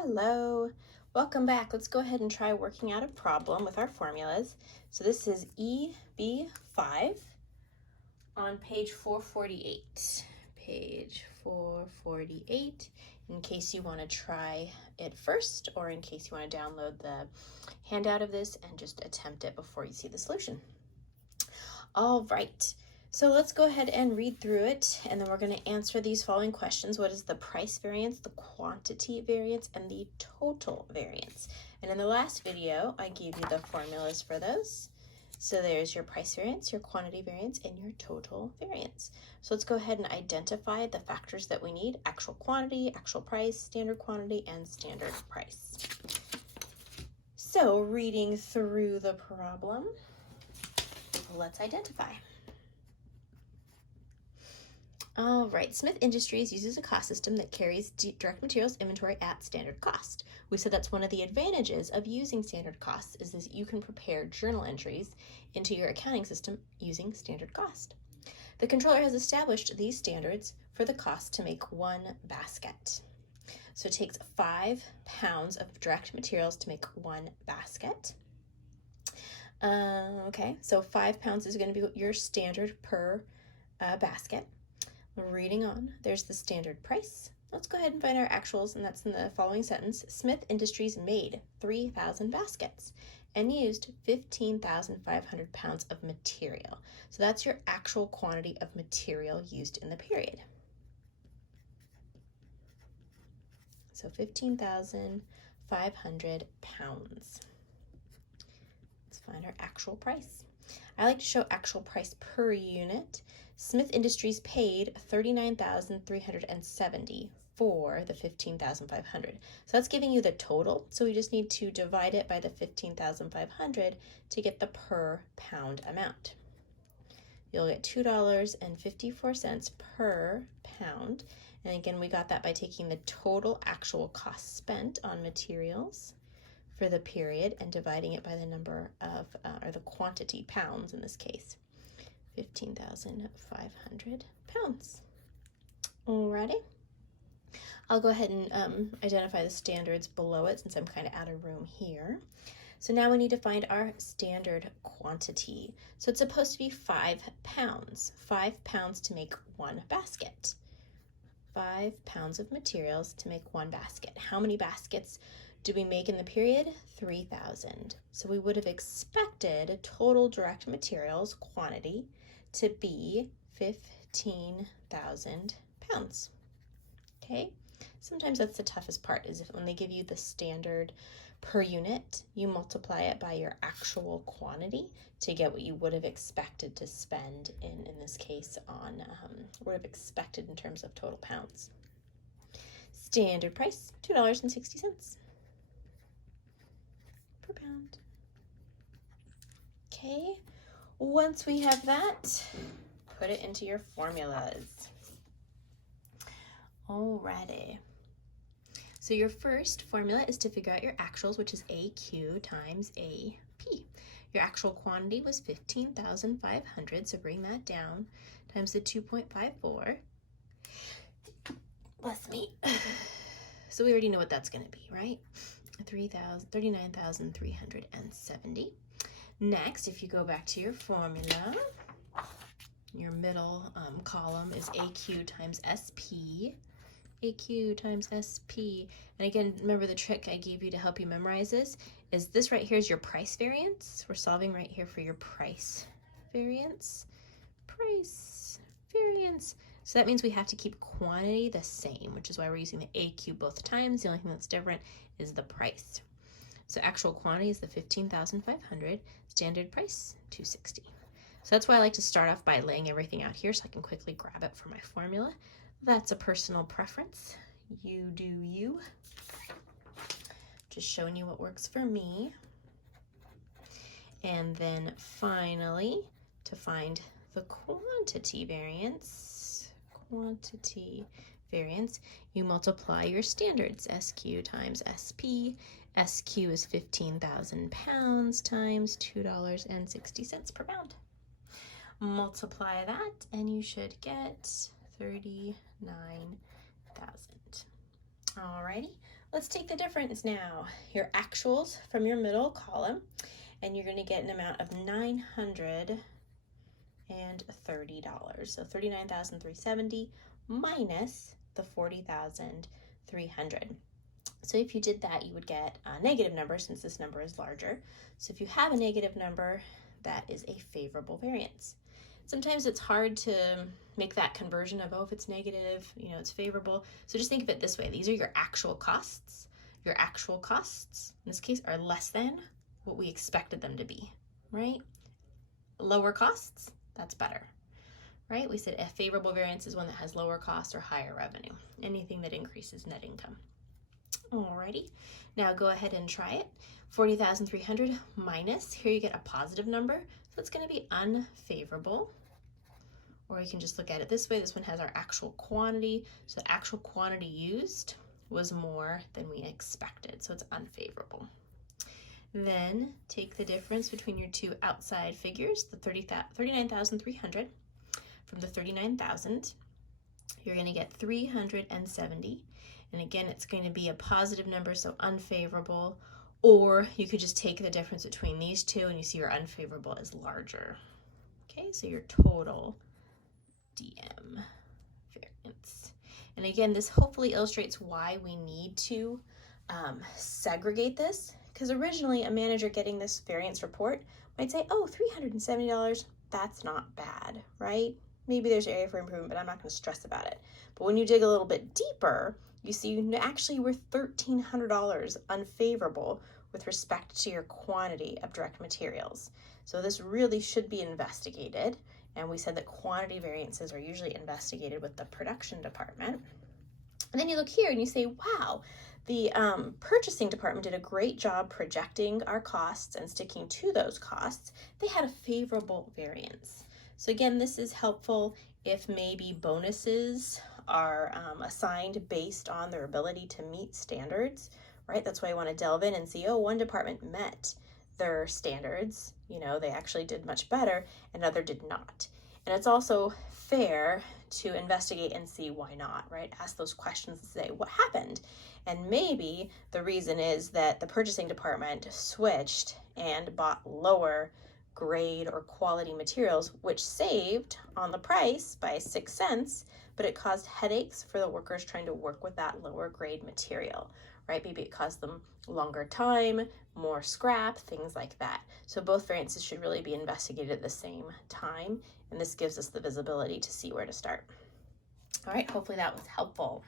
Hello, welcome back. Let's go ahead and try working out a problem with our formulas. So this is EB5 on page 448. Page 448, in case you want to try it first or in case you want to download the handout of this and just attempt it before you see the solution. All right. So let's go ahead and read through it, and then we're going to answer these following questions. What is the price variance, the quantity variance, and the total variance? And in the last video, I gave you the formulas for those. So there's your price variance, your quantity variance, and your total variance. So let's go ahead and identify the factors that we need: actual quantity, actual price, standard quantity, and standard price. So reading through the problem, let's identify. All right, Smith Industries uses a cost system that carries direct materials inventory at standard cost. We said that's one of the advantages of using standard costs is that you can prepare journal entries into your accounting system using standard cost. The controller has established these standards for the cost to make one basket. So it takes 5 pounds of direct materials to make one basket. Okay, so 5 pounds is going to be your standard per basket. Reading on, there's the standard price. Let's go ahead and find our actuals, and that's in the following sentence. Smith Industries made 3,000 baskets and used 15,500 pounds of material. So that's your actual quantity of material used in the period. So 15,500 pounds. Let's find our actual price. I like to show actual price per unit. Smith Industries paid $39,370 for the 15,500. So that's giving you the total. So we just need to divide it by the 15,500 to get the per pound amount. You'll get $2.54 per pound. And again, we got that by taking the total actual cost spent on materials for the period and dividing it by the number of, or the quantity, pounds in this case. 15,500 pounds. Alrighty. I'll go ahead and identify the standards below it since I'm kind of out of room here. So now we need to find our standard quantity. So it's supposed to be 5 pounds. 5 pounds to make one basket. 5 pounds of materials to make one basket. How many baskets did we make in the period? 3,000. So we would have expected total direct materials quantity to be 15,000 pounds. Okay, sometimes that's the toughest part, is if when they give you the standard per unit, you multiply it by your actual quantity to get what you would have expected to spend in this case on, would have expected in terms of total pounds. Standard price, $2.60 per pound. Okay, once we have that, put it into your formulas. Alrighty. So your first formula is to figure out your actuals, which is AQ times AP. Your actual quantity was 15,500, so bring that down, times the 2.54. Bless me. So we already know what that's going to be, right? 39,370. Next, if you go back to your formula, your middle column is AQ times SP. AQ times SP. And again, remember the trick I gave you to help you memorize this right here is your price variance. We're solving right here for your price variance. Price variance. So that means we have to keep quantity the same, which is why we're using the AQ both times. The only thing that's different is the price. So actual quantity is the 15,500, standard price, $2.60. So that's why I like to start off by laying everything out here so I can quickly grab it for my formula. That's a personal preference. You do you. Just showing you what works for me. And then finally, to find the quantity variance, you multiply your standards, SQ times SP. SQ is 15,000 pounds times $2.60 per pound. Multiply that and you should get 39,000. Alrighty, Let's take the difference now. Your actuals from your middle column, and you're going to get an amount of $930. So $39,370 minus the $40,300. So if you did that, you would get a negative number since this number is larger. So if you have a negative number, that is a favorable variance. Sometimes it's hard to make that conversion of, oh, if it's negative, it's favorable. So just think of it this way. These are your actual costs. Your actual costs, in this case, are less than what we expected them to be, right? Lower costs, that's better, right? We said a favorable variance is one that has lower costs or higher revenue, anything that increases net income. Alrighty, now go ahead and try it. 40,300 minus, here you get a positive number, so it's going to be unfavorable. Or you can just look at it this way. This one has our actual quantity, so the actual quantity used was more than we expected, so it's unfavorable. Then take the difference between your two outside figures, the 39,300 from the 39,000. You're going to get 370. And again, it's going to be a positive number, so unfavorable. Or you could just take the difference between these two and you see your unfavorable is larger. Okay, so your total DM variance. And again, this hopefully illustrates why we need to segregate this, because originally a manager getting this variance report might say, oh, $370, that's not bad, right? Maybe there's area for improvement, but I'm not going to stress about it. But when you dig a little bit deeper, you see you actually were $1,300 unfavorable with respect to your quantity of direct materials. So this really should be investigated. And we said that quantity variances are usually investigated with the production department. And then you look here and you say, wow, the purchasing department did a great job projecting our costs and sticking to those costs. They had a favorable variance. So again, this is helpful if maybe bonuses are assigned based on their ability to meet standards, right? That's why I want to delve in and see, oh, one department met their standards, they actually did much better, and another did not. And it's also fair to investigate and see why not, right? Ask those questions and say, what happened? And maybe the reason is that the purchasing department switched and bought lower grade or quality materials, which saved on the price by 6 cents, but it caused headaches for the workers trying to work with that lower grade material, right? Maybe it caused them longer time, more scrap, things like that. So both variances should really be investigated at the same time, and this gives us the visibility to see where to start. All right, hopefully that was helpful.